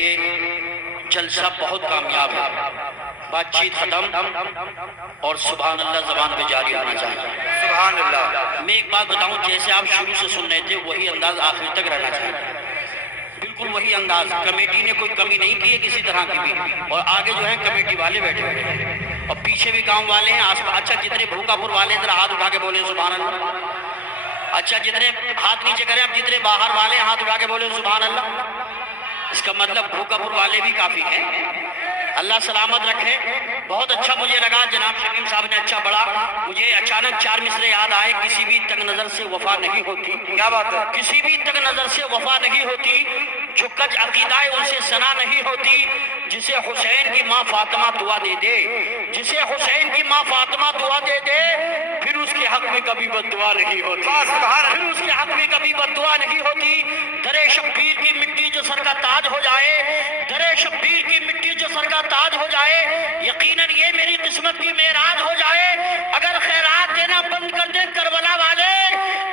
یہ جلسہ بہت کامیاب ہے، بات چیت ختم اور سبحان اللہ زبان پہ جاری ہونا چاہیے۔ سبحان اللہ۔ میں ایک بات بتاؤں، جیسے آپ شروع سے سن رہے تھے وہی انداز آخر تک رہنا چاہیے، بالکل وہی انداز۔ کمیٹی نے کوئی کمی نہیں کی ہے کسی طرح کی بھی، اور آگے جو ہے کمیٹی والے بیٹھے ہیں اور پیچھے بھی گاؤں والے ہیں آس پاس۔ اچھا جتنے بھوکا پور والے ہیں ذرا ہاتھ اٹھا کے بولیں سبحان اللہ۔ اچھا جتنے ہاتھ نیچے کریں، اب جتنے باہر والے ہیں ہاتھ اٹھا کے بولیں سبحان اللہ۔ اس کا مطلب بھوکا پور والے بھی کافی ہیں۔ اللہ سلامت رکھے۔ بہت اچھا مجھے لگا، جناب شکیم صاحب نے اچھا پڑھا۔ مجھے اچانک چار مصرے یاد آئے، کسی بھی تنگ نظر سے وفا نہیں ہوتی۔ کیا بات ہے؟ کسی بھی تنگ نظر سے وفا نہیں ہوتی، جو کج عقیدہ ہے ان سے ثنا نہیں ہوتی۔ جسے حسین کی ماں فاطمہ دعا دے دے، جسے حسین کی ماں فاطمہ دعا دے دے، پھر اس کے حق میں کبھی بد دعا نہیں ہوتی، پھر اس کے حق میں کبھی بد دعا نہیں ہوتی۔ درے شبیر کی مٹی جو سر کا تاج ہو جائے، درے شبیر کی مٹی جو سر کا تاج ہو جائے، یقیناً یہ میری قسمت کی معراج ہو جائے۔ اگر خیرات دینا بند کر دیں کربلا والے،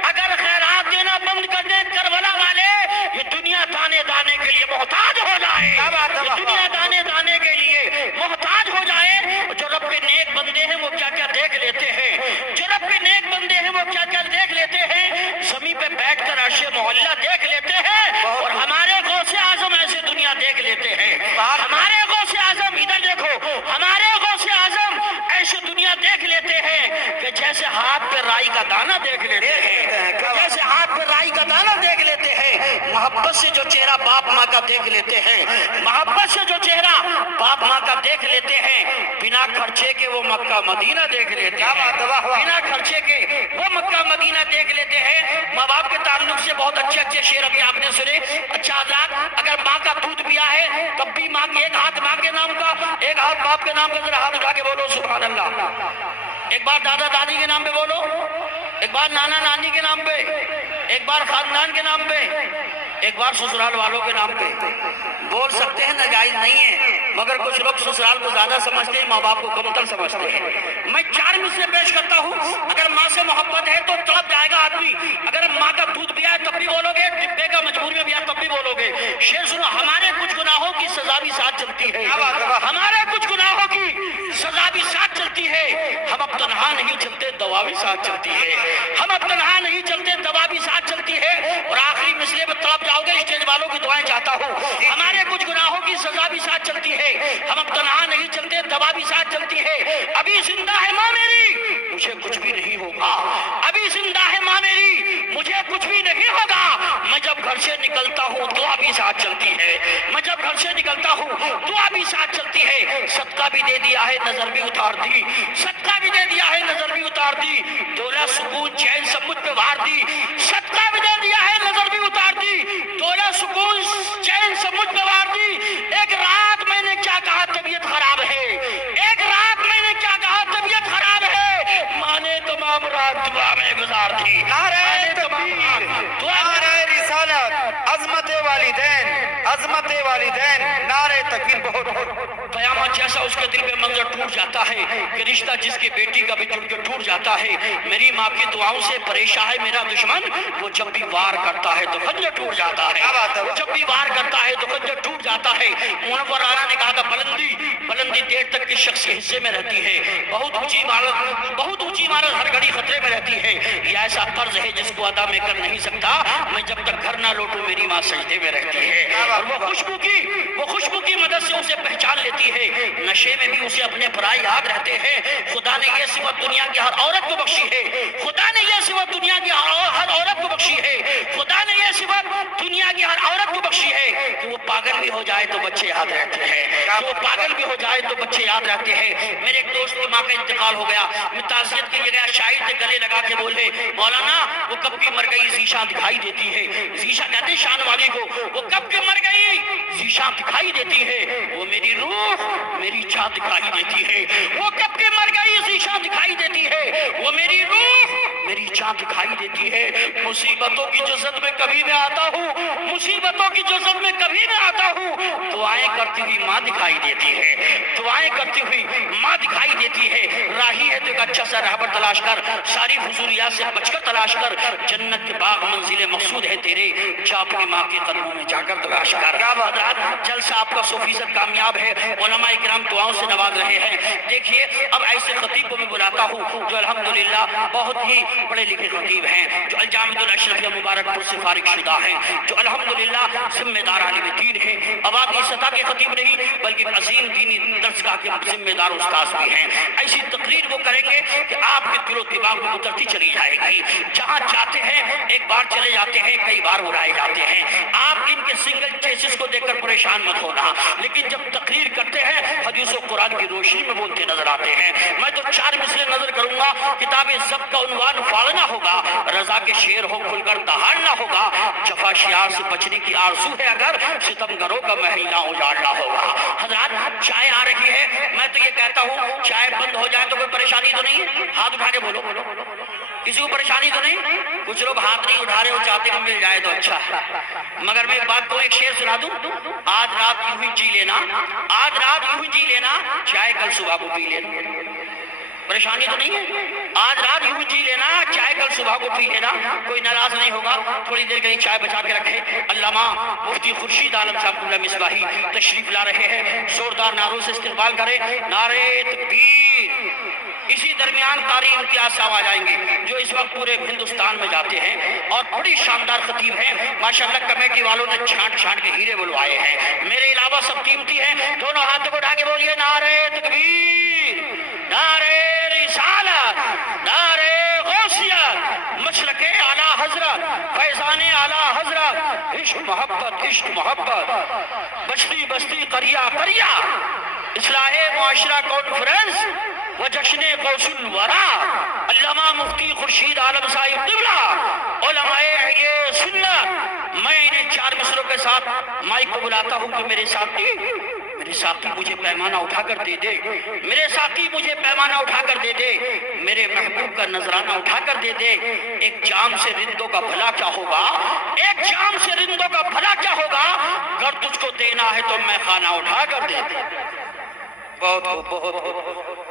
اگر خیرات دینا بند کر دیں کربلا والے، یہ دنیا دانے دانے کے لیے محتاج ہو جائے، یہ دنیا دانے دانے کے لیے محتاج ہو جائے۔ جو رب کے نیک بندے ہیں وہ کیا کیا دیکھ لیتے ہیں، جو رب کے نیک بندے ہیں وہ کیا کیا دیکھ لیتے ہیں، زمین پہ بیٹھ کر عرش محلہ دیکھ لیتے ہیں، اور ہمارے غوث اعظم ایسے دنیا دیکھ لیتے ہیں۔ ہمارے غوث اعظم ادھر دیکھو، ہمارے غوث اعظم ایسے دنیا دیکھ لیتے ہیں کہ جیسے ہاتھ پہ رائی کا دانہ دیکھ لیتے ہیں، جیسے ہاتھ پہ رائی کا دانہ دیکھ لیتے ہیں۔ محبت سے جو چہرہ باپ ماں کا دیکھ لیتے ہیں، محبت سے جو چہرہ باپ ماں کا دیکھ لیتے ہیں، بنا خرچے کے وہ مکہ مدینہ دیکھ لیتے ہیں، بنا خرچے کے وہ مکہ مدینہ دیکھ لیتے ہیں۔ ماں باپ کے تعلق سے بہت اچھے اچھے شعر ابھی آپ نے سنے۔ اچھا حضرات، اگر ماں کا دودھ پیا ہے تب بھی ماں کی ایک ہاتھ ماں کے نام کا، ایک ہاتھ باپ کے نام کا، ذرا ہاتھ اٹھا کے بولو سبحان اللہ۔ ایک بار دادا دادی کے نام پہ بولو، ایک بار نانا نانی کے نام پہ، ایک بار خاندان کے نام پہ، ایک بار سسرال والوں کے نام پہ۔ بول سکتے ہیں ناجائز نہیں ہے، مگر کچھ لوگ سسرال کو زیادہ سمجھتے ہیں، ماں باپ کو کمتر سمجھتے ہیں۔ میں چار مصرے پیش کرتا ہوں۔ اگر ماں سے محبت ہے تو تڑپ جائے گا آدمی، اگر ماں کا دودھ پیا ہے تب بھی بولو گے، ڈبے کا مجبوری میں پیا تب بھی بولو گے۔ شعر سنو، ہمارے کچھ گناہوں کی سزا بھی ساتھ چلتی ہے، ہمارے کچھ گناہوں کی سزا بھی ساتھ چلتی ہے۔ ہم اب تنہا نہیں چلتے، دوا بھی ساتھ چلتی ہے، ہم اب تنہا نہیں چلتے، دوا بھی ساتھ چلتی ہے۔ اور آخری مصرے میں تڑپ جاؤ گے، اسٹیج والوں کی دعائیں چاہتا ہوں۔ ہمارے کچھ گناہوں کی سزا بھی ساتھ چلتی ہے، ہم اب تنہا نہیں چلتے، دوا بھی ساتھ چلتی ہے۔ ابھی زندہ ہے ماں میری، مجھے کچھ بھی نہیں ہوگا، ابھی زندہ ہے ماں میری، مجھے کچھ بھی نہیں ہوگا۔ میں جب گھر سے نکلتا ہوں دعا بھی ساتھ چلتی ہے، میں جب گھر سے نکلتا ہوں دعا بھی ساتھ چلتی ہے۔ صدقہ بھی دے دیا ہے، نظر بھی اتار دی، صدقہ بھی دے دیا ہے، نظر بھی اتار دی، دولہ سکون چین سب مجھ پہ وار دی، صدقہ بھی دے دیا ہے، نظر بھی اتار دی، دولہ سکون چین سب مجھ پہ وار دی۔ ایک رات میں نے کیا کہا طبیعت خراب ہے، ایک رات میں نے کیا کہا طبیعت خراب ہے، ماں نے تمام رات دعا میں گزار دی۔ نعرہ تکبیر، نعرہ رسالت، عظمت والدین، عظمت والدین، نعرہ تکبیر۔ بہت قیامت جیسا اس کے دل میں منظر ٹوٹ جاتا ہے کہ رشتہ جس کی بیٹی کا بھی جڑ کے ٹوٹ جاتا ہے۔ میری ماں کی دعاؤں سے پریشان ہے میرا دشمن، وہ جب بھی وار کرتا ہے تو خنجر ٹوٹ جاتا ہے، وہ جب بھی وار کرتا ہے تو خنجر ٹوٹ جاتا ہے۔ منور اعلیٰ نے کہا تھا بلندی بلندی دیر تک کس شخص کے حصے میں رہتی ہے، بہت اونچی عمارت، بہت اونچی عمارت ہر گھڑی خطرے میں رہتی ہے۔ یہ ایسا قرض ہے جس کو ادا میں کر نہیں سکتا، میں جب تک گھر نہ لوٹوں میری ماں سجدے میں رہتی ہے۔ اور وہ خوشبو کی مدد سے اسے پہچان لیتی ہے، نشے میں بھی اسے اپنے پرائے یاد رہتے ہیں۔ خدا نے یہ صفت دنیا کی ہر عورت کو بخشی ہے، خدا نے یہ صفت دنیا کی ہر عورت کو بخشی ہے، خدا نے یہ صفت دنیا کی ہر عورت کو بخشی ہے کہ وہ پاگل بھی ہو جائے تو بچے یاد رہتے ہیں، کہ وہ پاگل بھی ہو جائے تو بچے یاد رہتے ہیں۔ میرے ایک دوست کی ماں کا انتقال ہو گیا، میں تعزیت کے لیے گیا، شاعر سے گلے لگا کے بولے مولانا وہ کب کی مر گئی ذیشاں دکھائی دیتی ہے، ذیشاں کہتے ہیں شان والی کو، وہ کب کی مر گئی ذیشاں دکھائی دیتی ہے، وہ میری روح میری چاہ دکھائی دیتی ہے، وہ کب کی مر گئی ذیشاں دکھائی دیتی ہے، وہ میری روح میری چاہ دکھائی دیتی ہے۔ مصیبتوں کی جزت میں کبھی میں آتا ہوں، مصیبتوں کی جزت میں کبھی میں آتا ہوں تو دعائیں کرتی ہوئی ماں دکھائی دیتی ہے، دعائیں کرتی ہوئی ماں دکھائی دیتی ہے۔ راہی ہے تو ایک اچھا سا رہبر تلاش کر، ساری فضولیات سے بچ کر تلاش کر، جنت کے باغ منزل مقصود ہے تیرے، جا اپنی ماں کے قدموں میں جا کر تلاش کر۔ حضرات جلسہ آپ کا 100% کامیاب ہے، علماء کرام دعاؤں سے نواز رہے ہیں۔ دیکھیے اب ایسے خطیب کو میں بلاتا ہوں جو الحمدللہ بہت ہی پڑھے لکھے خطیب ہیں، جو الجامعۃ الاشرفیہ مبارک پور سے فارغ شدہ ہیں، جو الحمدللہ ذمہ دار عالم دین ہیں، عوامی سطح کے خطیب نہیں بلکہ عظیم دینی درسگاہ کے ذمہ دار استاذ بھی ہیں۔ ایسی تقریر وہ کریں گے کہ آپ کے دل و دماغ میں اترتی چلی جائے گی، جہاں جاتے ہیں ایک بار چلے جاتے ہیں، کئی بار اڑائے جاتے ہیں۔ آپ ان کے سنگل چیسز کو دیکھ کر پریشان مت ہونا، لیکن جب تقریر کرتے ہیں حدیث و قرآن کی روشنی میں بولتے نظر آتے ہیں۔ میں تو 4 مثلیں نظر کروں گا، کتاب ضبط کا عنوان پھاڑنا ہوگا، رضا کے شعر ہو کھل کر دہاڑنا ہوگا، جفا شیار سے بچنے کی آرزو ہے اگر ستم گروں کا مہینہ اجاڑنا ہوگا۔ حضرات چائے آ رہی ہے، میں تو یہ کہتا ہوں چائے بند ہو جائے تو کوئی پریشانی تو نہیں ہے؟ ہاتھ اٹھا کے بولو، کسی کو پریشانی تو نہیں؟ کچھ لوگ ہاتھ نہیں اٹھا رہے، وہ چاہتے کہ مل جائے تو اچھا ہے۔ مگر میں ایک بات کو ایک شعر سنا دوں، آج رات یوں ہی جی لینا، آج رات یوں ہی جی لینا، چائے کل صبح کو پی لینا۔ پریشانی تو نہیں ہے؟ آج رات یوں جی لینا، چائے کل صبح کو پی لینا، کوئی ناراض نہیں ہوگا۔ تھوڑی دیر کے لیے چائے بچا کے رکھے۔ علامہ مفتی خورشید عالم صاحب اللہ مصباحی تشریف لا رہے ہیں، زوردار نعروں سے استقبال کرے، نعرہ تکبیر۔ اسی درمیان قاری امتیاز صاحب آ جائیں گے جو اس وقت پورے ہندوستان میں جاتے ہیں اور بڑی شاندار خطیب ہیں، ماشاءاللہ کمیٹی والوں نے چھانٹ چھانٹ کے ہیرے بلوائے ہیں، میرے علاوہ سب قیمتی ہیں۔ دونوں ہاتھوں کو اٹھا کے بولیے نعرہ تکبیر، نعرہ رسالت، نعرہ غوثیت، مشرق اعلیٰ حضرت، فیضان اعلیٰ حضرت، عشق محبت عشق محبت، بستی بستی قریہ قریہ، اصلاح معاشرہ کانفرنس و جشن غوث الورا، علامہ مفتی خورشید عالم صاحب قبلہ، علماء اہل سنت۔ میں انہیں 4 مصروں کے ساتھ مائک کو بلاتا ہوں کہ میرے ساتھی مجھے پیمانہ اٹھا کر دے دے، میرے ساتھی مجھے پیمانہ اٹھا کر دے دے، میرے محبوب کا نذرانہ اٹھا کر دے دے۔ ایک جام سے رندوں کا بھلا کیا ہوگا، ایک جام سے رندوں کا بھلا کیا ہوگا، اگر تجھ کو دینا ہے تو میں خانہ اٹھا کر دے دے۔ بہت